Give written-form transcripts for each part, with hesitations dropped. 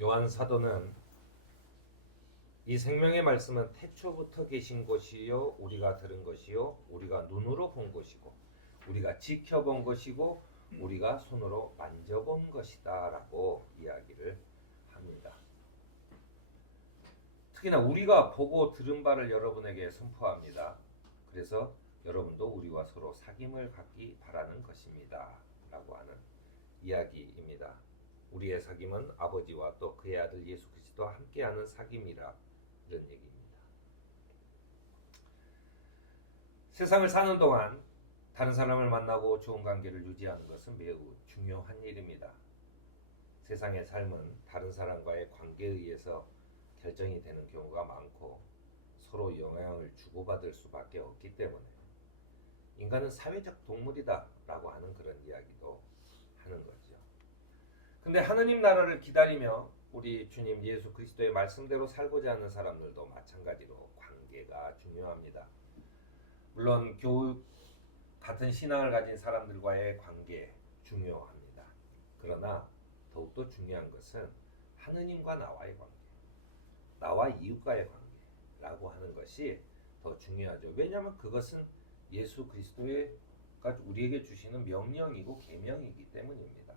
요한 사도는 이 생명의 말씀은 태초부터 계신 것이요 우리가 들은 것이요 우리가 눈으로 본 것이고 우리가 지켜본 것이고 우리가 손으로 만져본 것이다라고 이야기를 합니다. 특히나 우리가 보고 들은 바를 여러분에게 선포합니다. 그래서 여러분도 우리와 서로 사귐을 갖기 바라는 것입니다 라고 하는 이야기입니다. 우리의 사귐은 아버지와 또 그의 아들 예수 그리스도와 함께하는 사귐이라 이런 얘기입니다. 세상을 사는 동안 다른 사람을 만나고 좋은 관계를 유지하는 것은 매우 중요한 일입니다. 세상의 삶은 다른 사람과의 관계에 의해서 결정이 되는 경우가 많고 서로 영향을 주고받을 수밖에 없기 때문에 인간은 사회적 동물이다 라고 하는 그런 이야기도 하는 거죠. 근데 하느님 나라를 기다리며 우리 주님 예수 그리스도의 말씀대로 살고자 하는 사람들도 마찬가지로 관계가 중요합니다. 물론 교육 같은 신앙을 가진 사람들과의 관계 중요합니다. 그러나 더욱더 중요한 것은 하느님과 나와의 관계, 나와 이웃과의 관계라고 하는 것이 더 중요하죠. 왜냐하면 그것은 예수 그리스도가 우리에게 주시는 명령이고 계명이기 때문입니다.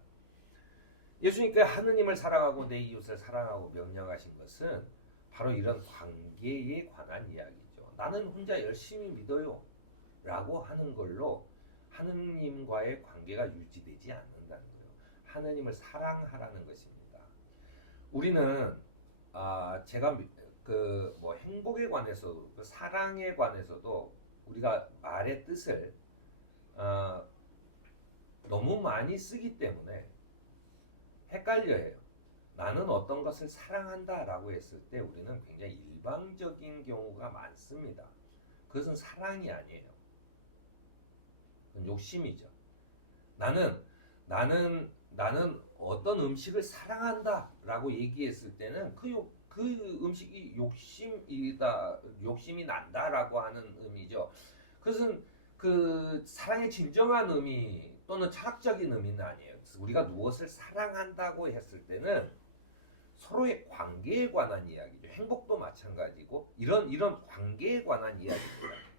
예수님께서 하느님을 사랑하고 내 이웃을 사랑하고 명령하신 것은 바로 이런 관계에 관한 이야기죠. 나는 혼자 열심히 믿어요 라고 하는 걸로 하느님과의 관계가 유지되지 않는다는 거예요. 하느님을 사랑하라는 것입니다. 우리는 제가 행복에 관해서 사랑에 관해서도 우리가 말의 뜻을 너무 많이 쓰기 때문에 헷갈려해요. 나는 어떤 것을 사랑한다 라고 했을 때 우리는 굉장히 일방적인 경우가 많습니다. 그것은 사랑이 아니에요. 그건 욕심이죠. 나는 어떤 음식을 사랑한다 라고 얘기했을 때는 그 음식이 욕심이 난다 라고 하는 의미죠. 그것은 그 사랑의 진정한 의미 또는 철학적인 의미는 아니에요. 우리가 무엇을 사랑한다고 했을 때는 서로의 관계에 관한 이야기죠. 행복도 마찬가지고 이런 관계에 관한 이야기입니다.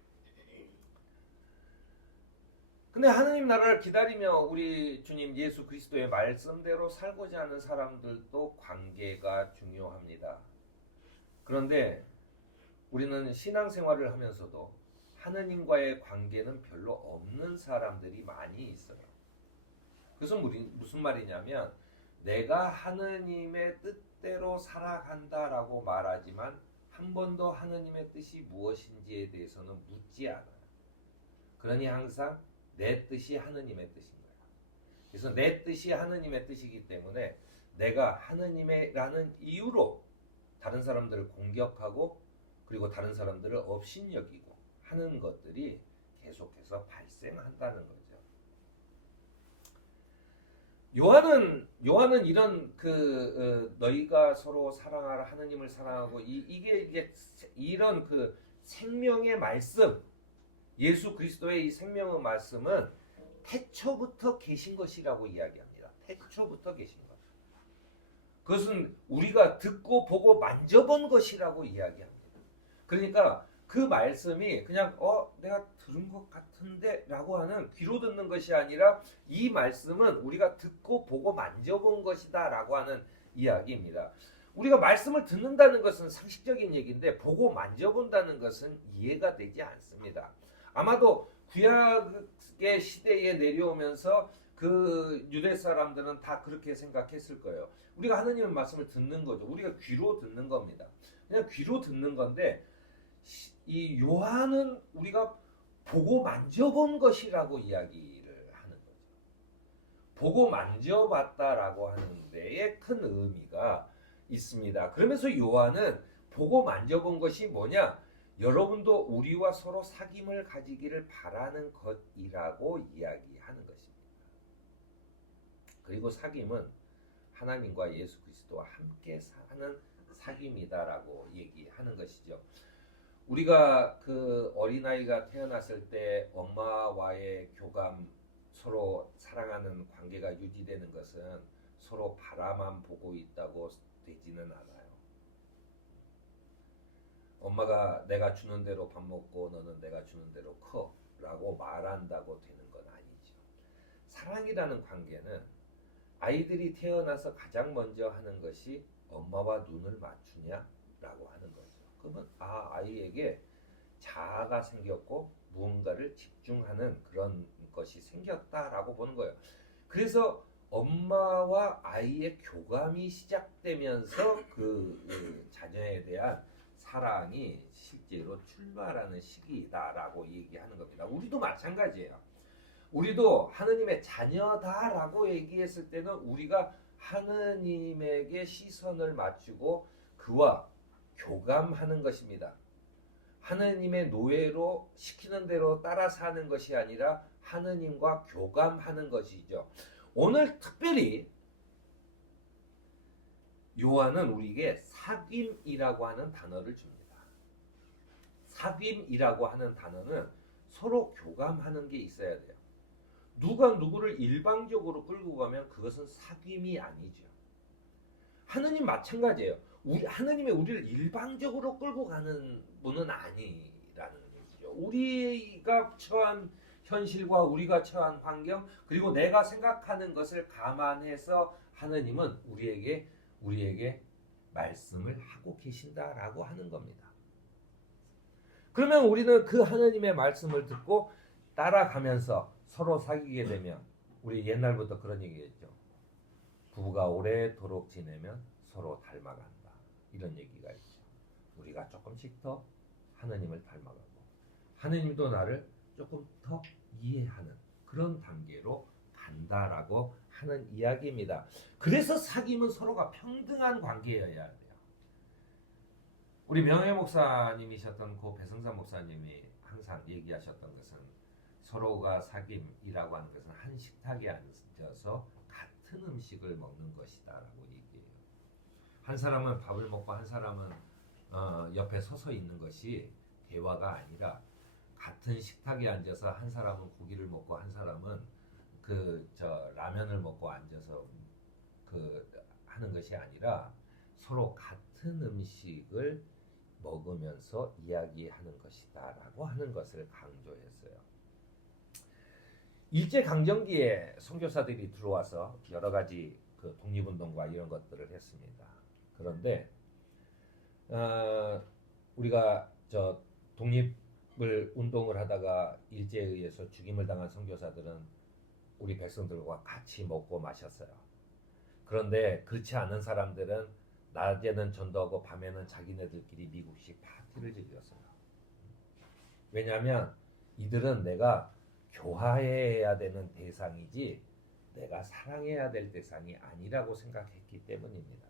근데 하느님 나라를 기다리며 우리 주님 예수 그리스도의 말씀대로 살고자 하는 사람들도 관계가 중요합니다. 그런데 우리는 신앙생활을 하면서도 하느님과의 관계는 별로 없는 사람들이 많이 있어요. 그것은 무슨 말이냐면 내가 하느님의 뜻대로 살아간다라고 말하지만 한 번도 하느님의 뜻이 무엇인지에 대해서는 묻지 않아요. 그러니 항상 내 뜻이 하느님의 뜻인 거예요. 그래서 내 뜻이 하느님의 뜻이기 때문에 내가 하느님의라는 이유로 다른 사람들을 공격하고 그리고 다른 사람들을 업신여기고 하는 것들이 계속해서 발생한다는 거죠. 요한은 이런 너희가 서로 사랑하라 하느님을 사랑하고 이게 이런 그 생명의 말씀 예수 그리스도의 이 생명의 말씀은 태초부터 계신 것이라고 이야기합니다. 태초부터 계신 것. 그것은 우리가 듣고 보고 만져본 것이라고 이야기합니다. 그러니까 그 말씀이 그냥 내가 들은 것 같은데 라고 하는 귀로 듣는 것이 아니라 이 말씀은 우리가 듣고 보고 만져본 것이다 라고 하는 이야기입니다. 우리가 말씀을 듣는다는 것은 상식적인 얘기인데 보고 만져본다는 것은 이해가 되지 않습니다. 아마도 구약의 시대에 내려오면서 그 유대 사람들은 다 그렇게 생각했을 거예요. 우리가 하느님의 말씀을 듣는 거죠. 우리가 귀로 듣는 겁니다. 그냥 귀로 듣는 건데 이 요한은 우리가 보고 만져본 것이라고 이야기를 하는 거죠. 보고 만져봤다라고 하는 데에 큰 의미가 있습니다. 그러면서 요한은 보고 만져본 것이 뭐냐? 여러분도 우리와 서로 사귐을 가지기를 바라는 것이라고 이야기하는 것입니다. 그리고 사귐은 하나님과 예수 그리스도와 함께 사는 사귐이다라고 얘기하는 것이죠. 우리가 그 어린아이가 태어났을 때 엄마와의 교감, 서로 사랑하는 관계가 유지되는 것은 서로 바라만 보고 있다고 되지는 않아요. 엄마가 내가 주는 대로 밥 먹고 너는 내가 주는 대로 커 라고 말한다고 되는 건 아니죠. 사랑이라는 관계는 아이들이 태어나서 가장 먼저 하는 것이 엄마와 눈을 맞추냐라고 하는 거죠. 그러면 아이에게 자아가 생겼고 무언가를 집중하는 그런 것이 생겼다라고 보는 거예요. 그래서 엄마와 아이의 교감이 시작되면서 그 자녀에 대한 사랑이 실제로 출발하는 시기다라고 얘기하는 겁니다. 우리도 마찬가지예요. 우리도 하느님의 자녀다라고 얘기했을 때는 우리가 하느님에게 시선을 맞추고 그와 교감하는 것입니다. 하느님의 노예로 시키는 대로 따라 사는 것이 아니라 하느님과 교감하는 것이죠. 오늘 특별히 요한은 우리에게 사귐이라고 하는 단어를 줍니다. 사귐이라고 하는 단어는 서로 교감하는 게 있어야 돼요. 누가 누구를 일방적으로 끌고 가면 그것은 사귐이 아니죠. 하느님 마찬가지예요. 하느님이 우리를 일방적으로 끌고 가는 분은 아니라는 얘기죠. 우리가 처한 현실과 우리가 처한 환경 그리고 내가 생각하는 것을 감안해서 하느님은 우리에게 말씀을 하고 계신다라고 하는 겁니다. 그러면 우리는 그 하느님의 말씀을 듣고 따라가면서 서로 사귀게 되면 우리 옛날부터 그런 얘기했죠. 부부가 오래도록 지내면 서로 닮아간다. 이런 얘기가 있죠. 우리가 조금씩 더 하느님을 닮아가고 하느님도 나를 조금 더 이해하는 그런 단계로 간다라고 하는 이야기입니다. 그래서 사귐은 서로가 평등한 관계여야 돼요. 우리 명예 목사님이셨던 고 배성삼 목사님이 항상 얘기하셨던 것은 서로가 사귐이라고 하는 것은 한 식탁에 앉아서 같은 음식을 먹는 것이다라고 얘기해요. 한 사람은 밥을 먹고 한 사람은 옆에 서서 있는 것이 대화가 아니라 같은 식탁에 앉아서 한 사람은 고기를 먹고 한 사람은 라면을 먹고 앉아서 하는 것이 아니라 서로 같은 음식을 먹으면서 이야기하는 것이다라고 하는 것을 강조했어요. 일제강점기에 선교사들이 들어와서 여러 가지 그 독립운동과 이런 것들을 했습니다. 그런데 우리가 독립을 운동을 하다가 일제에 의해서 죽임을 당한 선교사들은 우리 백성들과 같이 먹고 마셨어요. 그런데 그렇지 않은 사람들은 낮에는 전도하고 밤에는 자기네들끼리 미국식 파티를 즐겼어요. 왜냐하면 이들은 내가 교화해야 되는 대상이지 내가 사랑해야 될 대상이 아니라고 생각했기 때문입니다.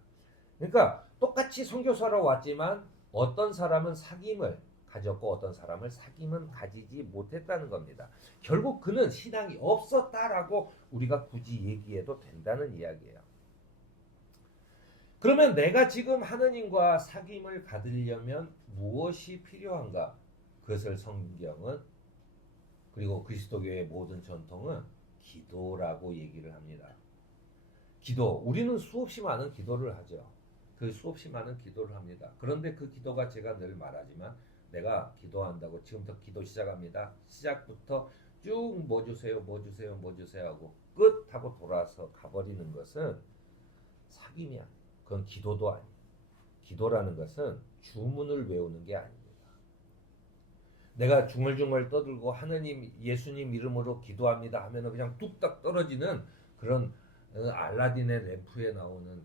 그러니까 똑같이 선교사로 왔지만 어떤 사람은 사귐을 가졌고 어떤 사람은 사귐은 가지지 못했다는 겁니다. 결국 그는 신앙이 없었다라고 우리가 굳이 얘기해도 된다는 이야기예요. 그러면 내가 지금 하느님과 사귐을 가지려면 무엇이 필요한가? 그것을 성경은 그리고 그리스도교의 모든 전통은 기도라고 얘기를 합니다. 기도, 우리는 수없이 많은 기도를 하죠. 그 수없이 많은 기도를 합니다. 그런데 그 기도가 제가 늘 말하지만 내가 기도한다고 지금부터 기도 시작합니다. 시작부터 쭉 뭐 주세요, 뭐 주세요, 뭐 주세요 하고 끝하고 돌아서 가버리는 것은 사귐이 아니에요. 그건 기도도 아니에요. 기도라는 것은 주문을 외우는 게 아닙니다. 내가 중얼중얼 떠들고 하느님 예수님 이름으로 기도합니다 하면은 그냥 뚝딱 떨어지는 그런 알라딘의 램프에 나오는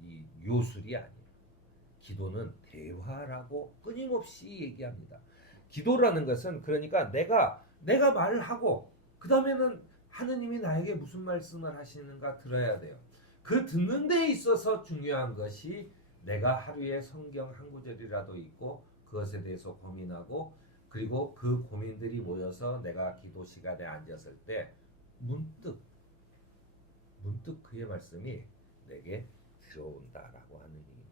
이 요술이 아니에요. 기도는 대화라고 끊임없이 얘기합니다. 기도라는 것은 그러니까 내가 말을 하고 그 다음에는 하느님이 나에게 무슨 말씀을 하시는가 들어야 돼요. 그 듣는 데 있어서 중요한 것이 내가 하루에 성경 한 구절이라도 읽고 그것에 대해서 고민하고 그리고 그 고민들이 모여서 내가 기도 시간에 앉았을 때 문득 그의 말씀이 내게 들어온다라고 하는 얘기입니다.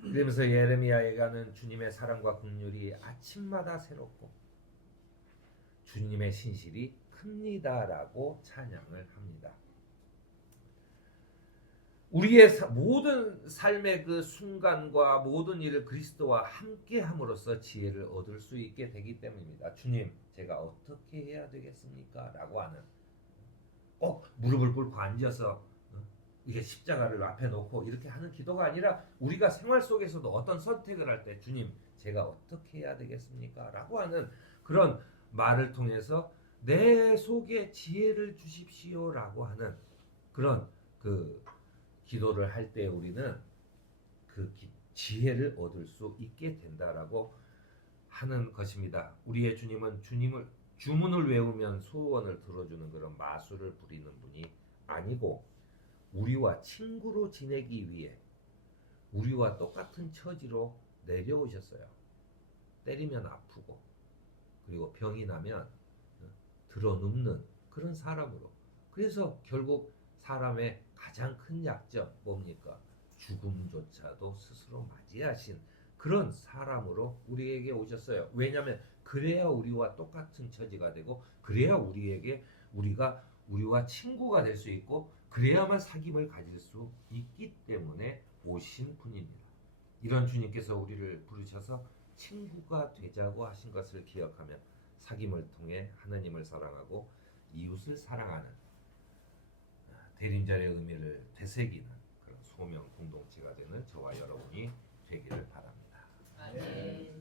그러면서 예레미야에가는 주님의 사랑과 긍휼이 아침마다 새롭고 주님의 신실이 큽니다라고 찬양을 합니다. 우리의 모든 삶의 그 순간과 모든 일을 그리스도와 함께 함으로써 지혜를 얻을 수 있게 되기 때문입니다. 주님, 제가 어떻게 해야 되겠습니까? 라고 하는, 꼭 무릎을 꿇고 앉아서 이게 십자가를 앞에 놓고 이렇게 하는 기도가 아니라 우리가 생활 속에서도 어떤 선택을 할 때 주님, 제가 어떻게 해야 되겠습니까? 라고 하는 그런 말을 통해서 내 속에 지혜를 주십시오라고 하는 그런 그 기도를 할 때 우리는 그 지혜를 얻을 수 있게 된다라고 하는 것입니다. 우리의 주님은 주문을 외우면 소원을 들어주는 그런 마술을 부리는 분이 아니고 우리와 친구로 지내기 위해 우리와 똑같은 처지로 내려오셨어요. 때리면 아프고 그리고 병이 나면 들어눕는 그런 사람으로. 그래서 결국 사람의 가장 큰 약점 뭡니까? 죽음조차도 스스로 맞이하신 그런 사람으로 우리에게 오셨어요. 왜냐하면 그래야 우리와 똑같은 처지가 되고 그래야 우리가 우리와 친구가 될 수 있고 그래야만 사귐을 가질 수 있기 때문에 오신 분입니다. 이런 주님께서 우리를 부르셔서 친구가 되자고 하신 것을 기억하며 사귐을 통해 하나님을 사랑하고 이웃을 사랑하는 대림절의 의미를 되새기는 그런 소명 공동체가 되는 저와 여러분이 되기를 바랍니다. 아멘.